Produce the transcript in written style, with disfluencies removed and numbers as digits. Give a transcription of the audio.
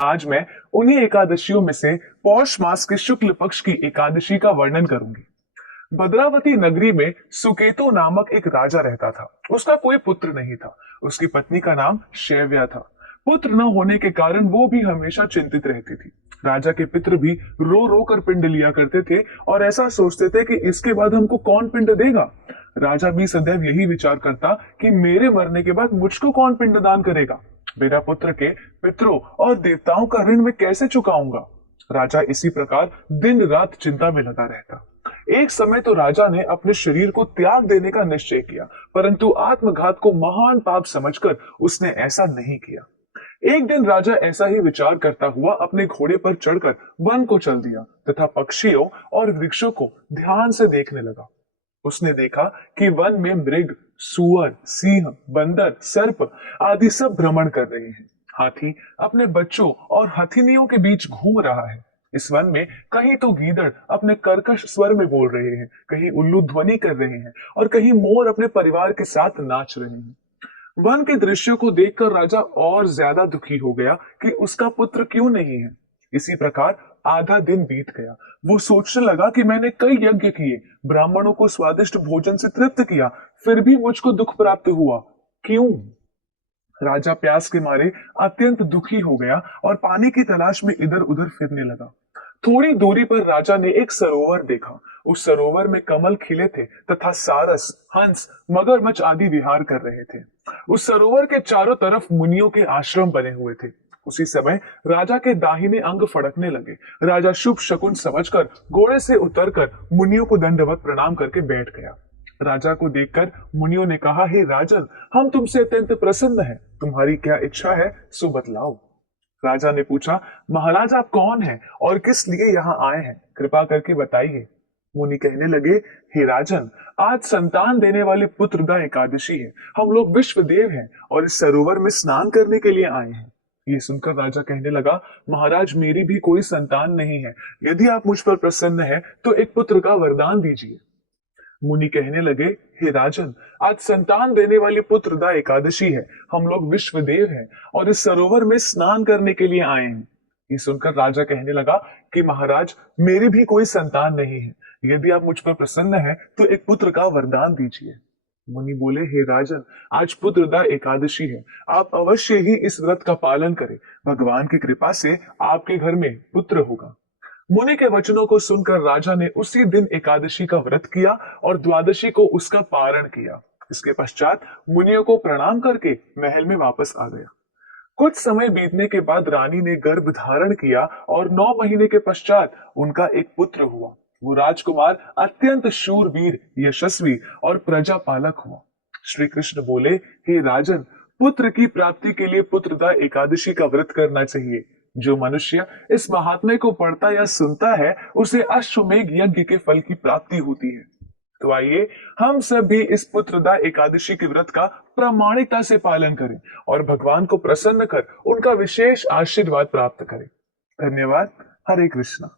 आज मैं उन्हीं एकादशियों में से पौष मास के शुक्ल पक्ष की एकादशी का वर्णन करूंगी। भद्रावती नगरी में सुकेतु नामक एक राजा रहता था। उसका कोई पुत्र नहीं था। उसकी पत्नी का नाम शैव्या था। पुत्र न होने के कारण वो भी हमेशा चिंतित रहती थी। राजा के पितृ भी रो रो कर पिंड लिया करते थे और ऐसा सोचते थे कि इसके बाद हमको कौन पिंड देगा। राजा भी सदैव यही विचार करता कि मेरे मरने के बाद मुझको कौन पिंडदान करेगा। मेरा पुत्र के पितरों और देवताओं का ऋण मैं कैसे चुकाऊंगा। राजा इसी प्रकार दिन रात चिंता में लगा रहता। एक समय तो राजा ने अपने शरीर को त्याग देने का निश्चय किया, परंतु आत्मघात को महान पाप समझकर उसने ऐसा नहीं किया। एक दिन राजा ऐसा ही विचार करता हुआ अपने घोड़े पर चढ़कर वन को चल दिया तथा पक्षियों और वृक्षों को ध्यान से देखने लगा। उसने देखा कि वन में मृग, सुअर, सिंह, बंदर, सर्प आदि सब भ्रमण कर रहे हैं। हाथी अपने बच्चों और हथिनियों के बीच घूम रहा है। इस वन में कहीं तो गीदड़ अपने कर्कश स्वर में बोल रहे हैं, कहीं उल्लू ध्वनि कर रहे हैं और कहीं मोर अपने परिवार के साथ नाच रहे हैं। वन के दृश्यों को देखकर राजा और ज्यादा दुखी हो गया कि उसका पुत्र क्यों नहीं है। इसी प्रकार आधा दिन बीत गया। वो सोचने लगा कि मैंने कई यज्ञ किए, ब्राह्मणों को स्वादिष्ट भोजन से तृप्त किया, फिर भी मुझको दुख प्राप्त हुआ। क्यों? राजा प्यास के मारे अत्यंत दुखी हो गया और पानी की तलाश में इधर उधर फिरने लगा। थोड़ी दूरी पर राजा ने एक सरोवर देखा। उस सरोवर में कमल खिले थे तथा सारस, हंस, मगरमच्छ आदि विहार कर रहे थे। उस सरोवर के चारों तरफ मुनियों के आश्रम बने हुए थे। उसी समय राजा के दाहिने अंग फड़कने लगे। राजा शुभ शकुन समझकर घोड़े से उतरकर मुनियों को दंडवत प्रणाम करके बैठ गया। राजा को देखकर मुनियों ने कहा, हे राजन, हम तुमसे अत्यंत प्रसन्न हैं। तुम्हारी क्या इच्छा है सो बतलाओ। राजा ने पूछा, महाराज आप कौन हैं और किस लिए यहाँ आए हैं, कृपा करके बताइए। मुनि कहने लगे, हे राजन, आज संतान देने वाली पुत्रदा एकादशी है। हम लोग विश्वदेव हैं और इस सरोवर में स्नान करने के लिए आए हैं। ये सुनकर राजा कहने लगा, महाराज मेरी भी कोई संतान नहीं है। यदि आप मुझ पर प्रसन्न हैं तो एक पुत्र का वरदान दीजिए। मुनि कहने लगे, हे राजन, आज संतान देने वाली पुत्रदा एकादशी है। हम लोग विश्वदेव हैं और इस सरोवर में स्नान करने के लिए आए हैं। ये सुनकर राजा कहने लगा कि महाराज मेरी भी कोई संतान नहीं है। यदि आप मुझ पर प्रसन्न हैं तो एक पुत्र का वरदान दीजिए। मुनि बोले, हे राजन, आज पुत्रदा एकादशी है। आप अवश्य ही इस व्रत का पालन करें। भगवान की कृपा से आपके घर में पुत्र होगा। मुनि के वचनों को सुनकर राजा ने उसी दिन एकादशी का व्रत किया और द्वादशी को उसका पारण किया। इसके पश्चात मुनियों को प्रणाम करके महल में वापस आ गया। कुछ समय बीतने के बाद रानी ने गर्भ धारण किया और 9 महीने के पश्चात उनका एक पुत्र हुआ। वो राजकुमार अत्यंत शूरवीर, यशस्वी और प्रजा पालक हुआ। श्री कृष्ण बोले, हे राजन, पुत्र की प्राप्ति के लिए पुत्रदा एकादशी का व्रत करना चाहिए। जो मनुष्य इस महात्म्य को पढ़ता या सुनता है उसे अश्वमेघ यज्ञ के फल की प्राप्ति होती है। तो आइए हम सब भी इस पुत्रदा एकादशी के व्रत का प्रामाणिकता से पालन करें और भगवान को प्रसन्न कर उनका विशेष आशीर्वाद प्राप्त करें। धन्यवाद। हरे कृष्णा।